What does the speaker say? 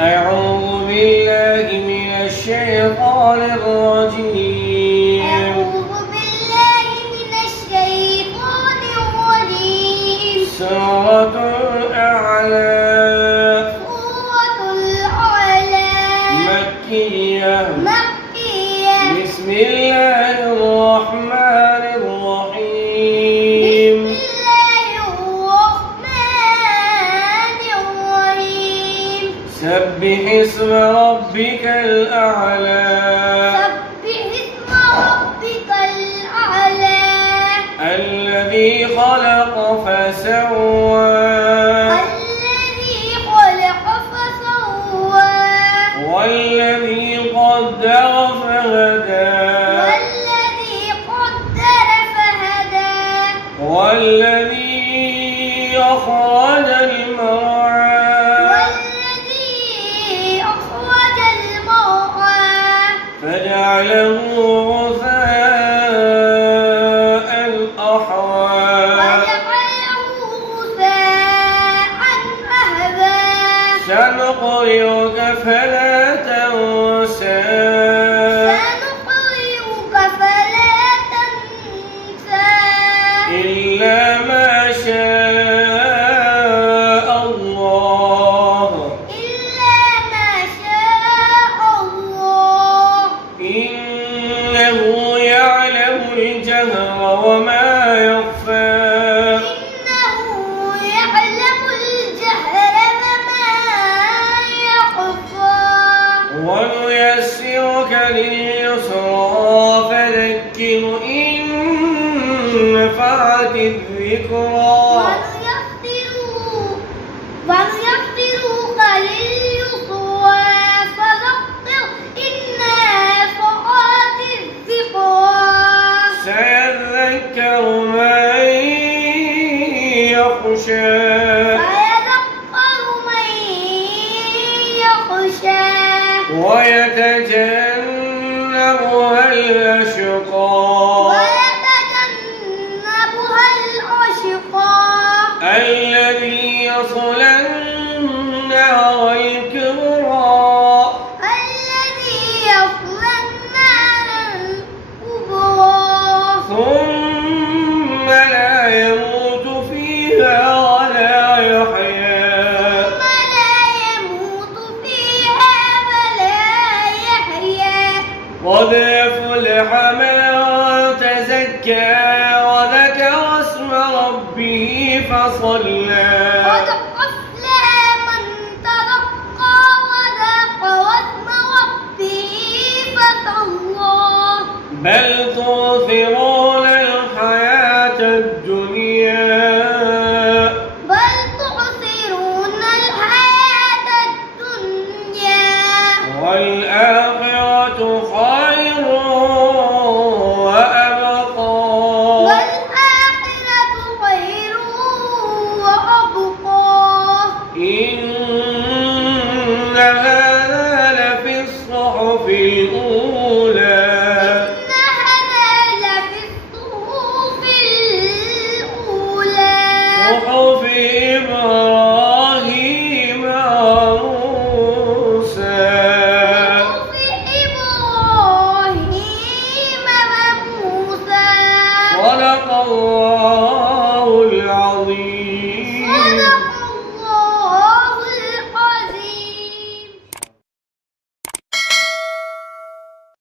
أعوذ بالله من الشيطان الرجيم. أعوذ بالله من الشيطان الرجيم. سورة الأعلى. سورة الأعلى. مكية. بسم الله الرحمن الرحيم. سبح اسم ربك الأعلى. الذي خلق فسوى. والذي قدر فهدى. والذي أخرج المرعى. فجعله غثاء أحوى. سنقرئك فلا تنسى. إلا ما شاء الله. إنه يعلم الجهر وما يخفى. ونيسرك لليسرى فذكر إن نفعت الذكرى. ونيسرك لليسرى فذكر إن نفعت الذكرى. سيذكر من يخشى. ويتجنبها الأشقى. الذي يصلى النار الكبرى. ثم لا يموت فيها ولا يحيا. قد أفلح من تزكى وذكر اسم ربه فصلى. بل تؤثرون الحياة الدنيا. والآخرة خير وأبقى. إن هذا لفي الصحف الأولى. صحف إبراهيم